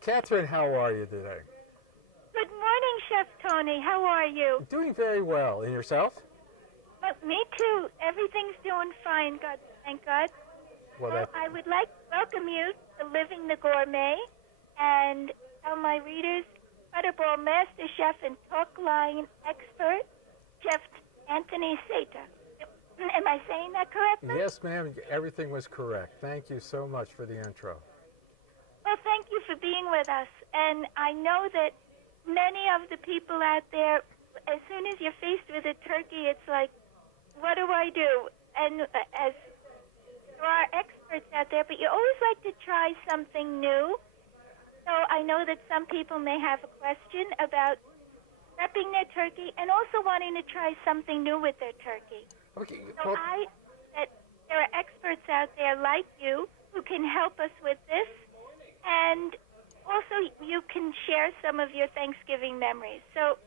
Catherine, how are you today? Good morning, Chef Tony. How are you? Doing very well. And yourself? Me too. Everything's doing fine, God, thank God. Well, I would like to welcome you to Living the Gourmet and tell my readers, incredible master chef and talk line expert, Chef Anthony Sata. Am I saying that correctly? yes, ma'am. Everything was correct. Thank you so much for the intro. Well, thank you for being with us. And I know that many of the people out there, as soon as you're faced with a turkey, it's like, what do I do? And as there are experts out there, but you always like to try something new. So I know that some people may have a question about prepping their turkey and also wanting to try something new with their turkey. Okay. So that there are experts out there like you who can help us with this, and also you can share some of your Thanksgiving memories. So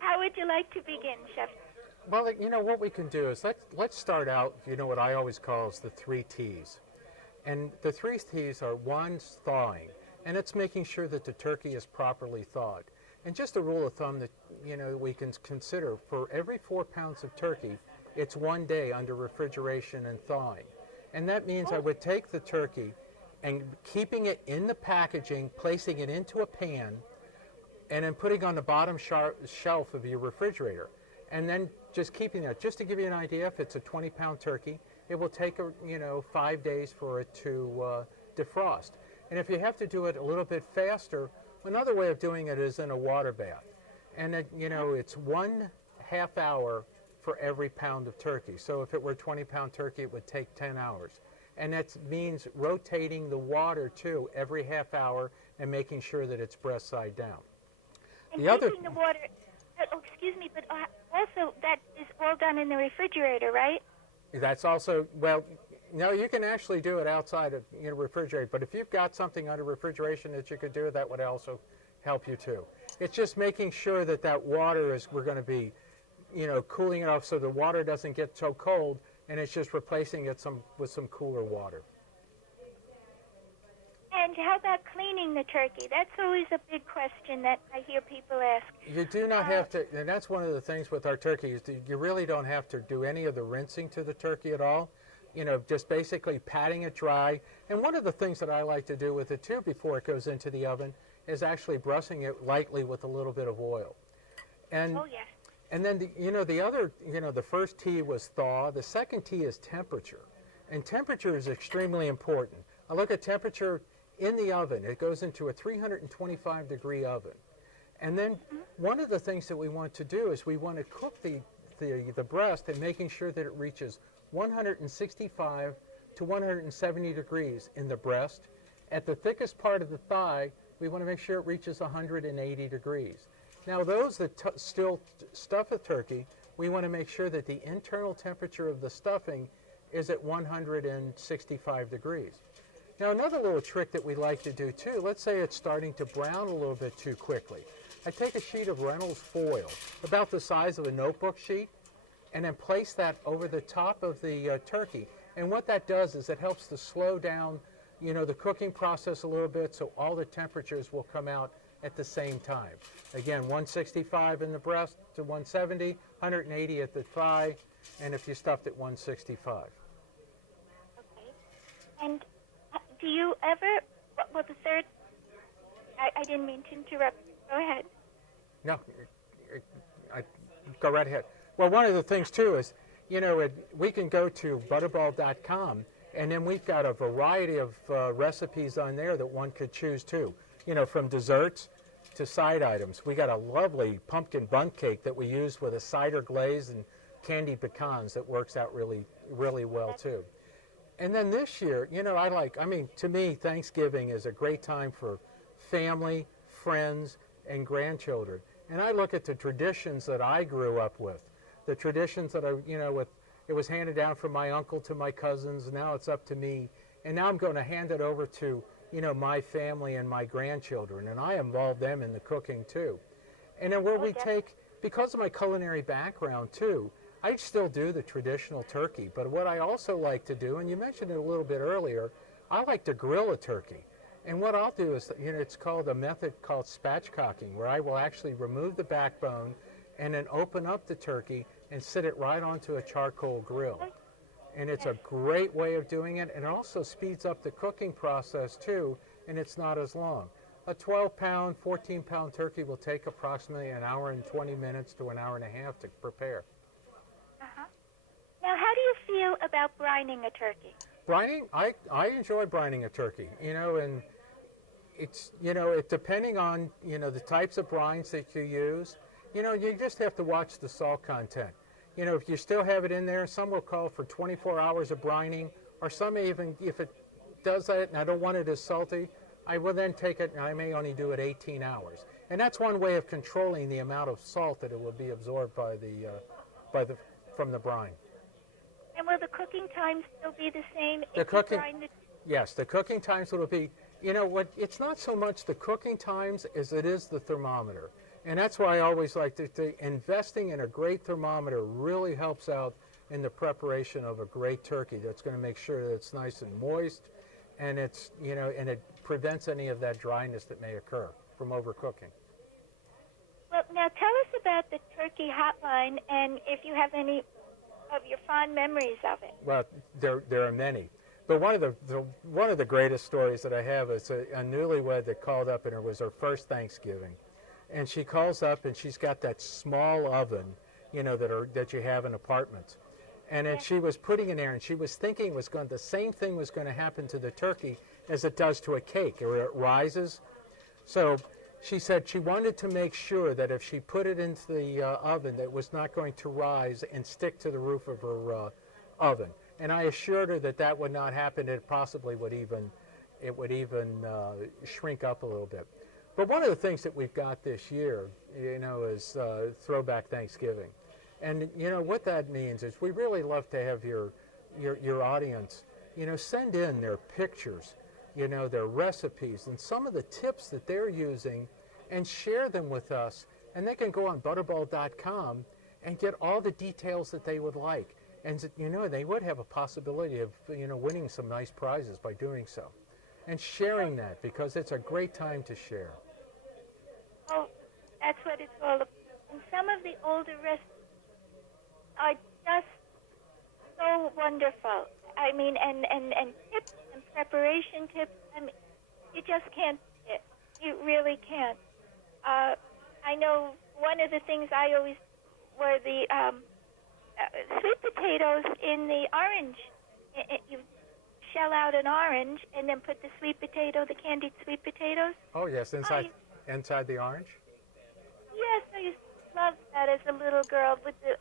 how would you like to begin, Chef? Well, what we can do is let's start out, what I always call is the 3 T's. And the 3 T's are: one, thawing, and it's making sure that the turkey is properly thawed. And just a rule of thumb that, we can consider, for every 4 pounds of turkey, it's 1 day under refrigeration and thawing. And that means I would take the turkey and keeping it in the packaging, placing it into a pan, and then putting on the bottom shelf of your refrigerator. And then just keeping that. Just to give you an idea, if it's a 20-pound turkey, it will take, 5 days for it to defrost. And if you have to do it a little bit faster, another way of doing it is in a water bath. And, it's 1/2 hour for every pound of turkey. So if it were a 20-pound turkey, it would take 10 hours. And that means rotating the water, too, every 1/2 hour and making sure that it's breast side down. And keeping the water, excuse me, but also that is all done in the refrigerator, right? That's also, well, no, you can actually do it outside of refrigerator, but if you've got something under refrigeration that you could do, that would also help you too. It's just making sure that that water we're going to be, cooling it off so the water doesn't get so cold, and it's just replacing it with some cooler water. And how about cleaning the turkey? That's always a big question that I hear people ask. You do not have to, and that's one of the things with our turkey, is that you really don't have to do any of the rinsing to the turkey at all. Just basically patting it dry. And one of the things that I like to do with it too before it goes into the oven is actually brushing it lightly with a little bit of oil. And oh, yes. And then the other, the first T was thaw. The second T is temperature. And temperature is extremely important. I look at temperature in the oven. It goes into a 325-degree oven. And then one of the things that we want to do is we want to cook the breast and making sure that it reaches 165 to 170 degrees in the breast. At the thickest part of the thigh, we want to make sure it reaches 180 degrees. Now, those that still stuff a turkey, we want to make sure that the internal temperature of the stuffing is at 165 degrees. Now, another little trick that we like to do too, let's say it's starting to brown a little bit too quickly. I take a sheet of Reynolds foil, about the size of a notebook sheet, and then place that over the top of the turkey. And what that does is it helps to slow down, the cooking process a little bit, so all the temperatures will come out at the same time. Again, 165 in the breast to 170, 180 at the thigh, and if you stuffed it, 165. Okay. And do you ever, well, the third, I didn't mean to interrupt. Go ahead. No, go right ahead. Well, one of the things, too, is, we can go to butterball.com, and then we've got a variety of recipes on there that one could choose, too. From desserts to side items. We got a lovely pumpkin bundt cake that we use with a cider glaze and candied pecans that works out really, really well, too. And then this year, to me, Thanksgiving is a great time for family, friends, and grandchildren. And I look at the traditions that I grew up with, the traditions that it was handed down from my uncle to my cousins, and now it's up to me. And now I'm going to hand it over to, my family and my grandchildren, and I involve them in the cooking too. And then we take, because of my culinary background too, I still do the traditional turkey, but what I also like to do, and you mentioned it a little bit earlier, I like to grill a turkey. And what I'll do is, it's called a method called spatchcocking, where I will actually remove the backbone and then open up the turkey and sit it right onto a charcoal grill. And it's a great way of doing it, and it also speeds up the cooking process too, and it's not as long. A 12-pound, 14-pound turkey will take approximately an hour and 20 minutes to an hour and a half to prepare. Uh-huh. Now, how do you feel about brining a turkey? Brining, I enjoy brining a turkey, and it's, depending on, the types of brines that you use, you just have to watch the salt content. If you still have it in there, some will call for 24 hours of brining, or some even, if it does that and I don't want it as salty, I will then take it and I may only do it 18 hours. And that's one way of controlling the amount of salt that it will be absorbed from the brine. And will the cooking time still be the same? Yes, the cooking times will be, it's not so much the cooking times as it is the thermometer. And that's why I always like to investing in a great thermometer really helps out in the preparation of a great turkey. That's going to make sure that it's nice and moist, and it's, and it prevents any of that dryness that may occur from overcooking. Well, now tell us about the turkey hotline, and if you have any of your fond memories of it. Well, there are many. But one of the greatest stories that I have is a newlywed that called up, and it was her first Thanksgiving. And she calls up, and she's got that small oven, that you have in apartments. And then she was putting in there, and she was thinking the same thing was going to happen to the turkey as it does to a cake, or it rises. So she said she wanted to make sure that if she put it into the oven, that it was not going to rise and stick to the roof of her oven. And I assured her that that would not happen. It possibly would even shrink up a little bit. But one of the things that we've got this year, is Throwback Thanksgiving. And, what that means is we really love to have your audience, send in their pictures, their recipes and some of the tips that they're using, and share them with us. And they can go on butterball.com and get all the details that they would like. And, they would have a possibility of, winning some nice prizes by doing so. And sharing that, because it's a great time to share. Oh, that's what it's all about. And some of the older recipes are just so wonderful. I mean, and tips and preparation tips, I mean, you just can't beat it. You really can't. I know one of the things I always were the sweet potatoes in the orange. You shell out an orange and then put the sweet potato, the candied sweet potatoes. Oh, yes, inside the orange? Yes, I used to love that as a little girl with the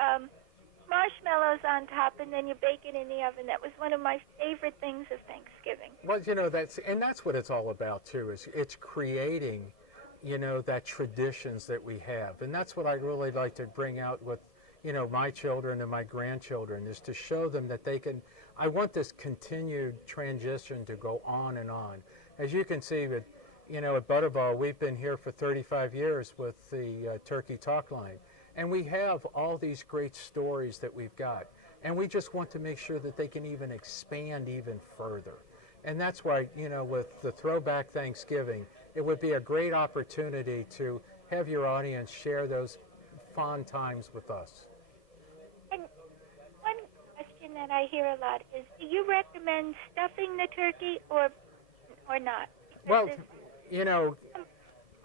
marshmallows on top, and then you bake it in the oven. That was one of my favorite things of Thanksgiving. Well, that's what it's all about too. Is it's creating, that traditions that we have, and that's what I really like to bring out with, my children and my grandchildren, is to show them that they can. I want this continued transition to go on and on. As you can see, at Butterball, we've been here for 35 years with the Turkey Talk Line. And we have all these great stories that we've got. And we just want to make sure that they can even expand even further. And that's why, with the Throwback Thanksgiving, it would be a great opportunity to have your audience share those fond times with us. And one question that I hear a lot is, do you recommend stuffing the turkey or not? Well,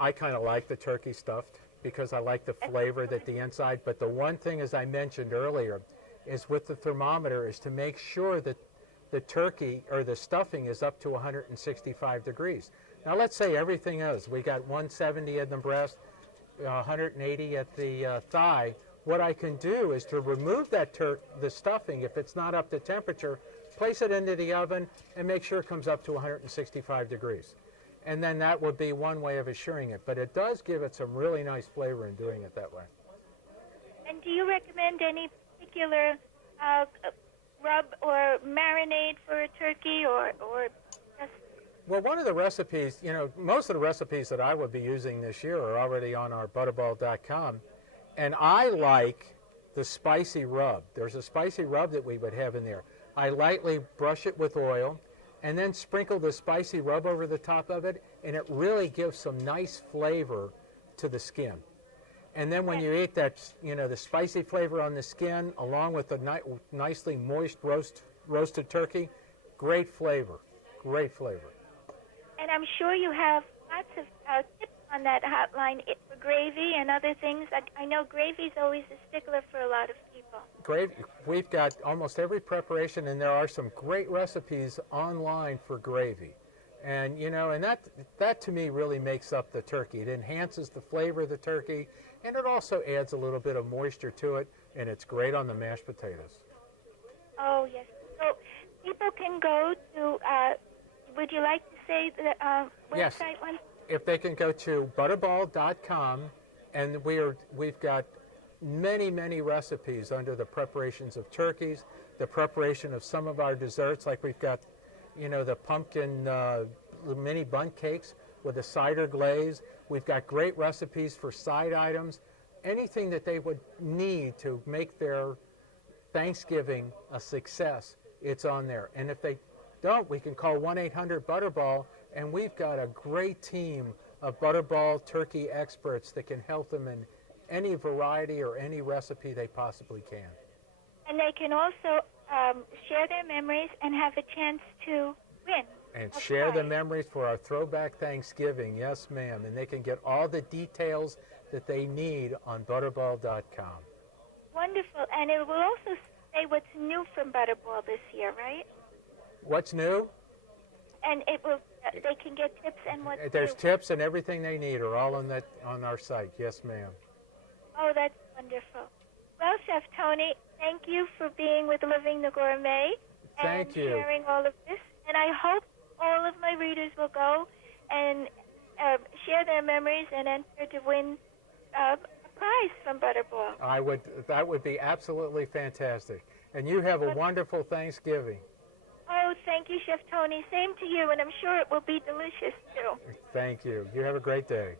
I kind of like the turkey stuffed, because I like the flavor that the inside. But the one thing, as I mentioned earlier, is with the thermometer, is to make sure that the turkey or the stuffing is up to 165 degrees. Now, let's say everything is. We got 170 at the breast, 180 at the thigh. What I can do is to remove the stuffing, if it's not up to temperature, place it into the oven and make sure it comes up to 165 degrees. And then that would be one way of assuring it. But it does give it some really nice flavor in doing it that way. And do you recommend any particular rub or marinade for a turkey, or just... Well, one of the recipes, most of the recipes that I would be using this year are already on our butterball.com. And I like the spicy rub. There's a spicy rub that we would have in there. I lightly brush it with oil, and then sprinkle the spicy rub over the top of it, and it really gives some nice flavor to the skin. And then when you eat that, the spicy flavor on the skin, along with the nicely moist roasted turkey, great flavor, great flavor. And I'm sure you have lots of tips on that hotline for gravy and other things. I know gravy's always a stickler for a lot of people. Gravy, we've got almost every preparation, and there are some great recipes online for gravy. And, and that to me really makes up the turkey. It enhances the flavor of the turkey, and it also adds a little bit of moisture to it, and it's great on the mashed potatoes. Oh, yes. So people can go to, would you like to say the website Yes. once? If they can go to butterball.com, and we've got many, many recipes under the preparations of turkeys, the preparation of some of our desserts, like we've got, the pumpkin mini bundt cakes with a cider glaze. We've got great recipes for side items. Anything that they would need to make their Thanksgiving a success, it's on there. And if they don't, we can call 1-800-BUTTERBALL, and we've got a great team of Butterball turkey experts that can help them in any variety or any recipe they possibly can. And they can also share their memories and have a chance to win. And share the memories for our Throwback Thanksgiving. Yes, ma'am. And they can get all the details that they need on butterball.com. Wonderful. And it will also say what's new from Butterball this year, right? What's new? And it will. They can get tips and what's There's new. tips, and everything they need are all on our site. Yes, ma'am. Oh, that's wonderful. Well, Chef Tony, thank you for being with Living the Gourmet and Thank you. sharing all of this. And I hope all of my readers will go and share their memories and enter to win a prize from Butterball. That would be absolutely fantastic. And you have a wonderful Thanksgiving. Oh, thank you, Chef Tony. Same to you, and I'm sure it will be delicious, too. Thank you. You have a great day.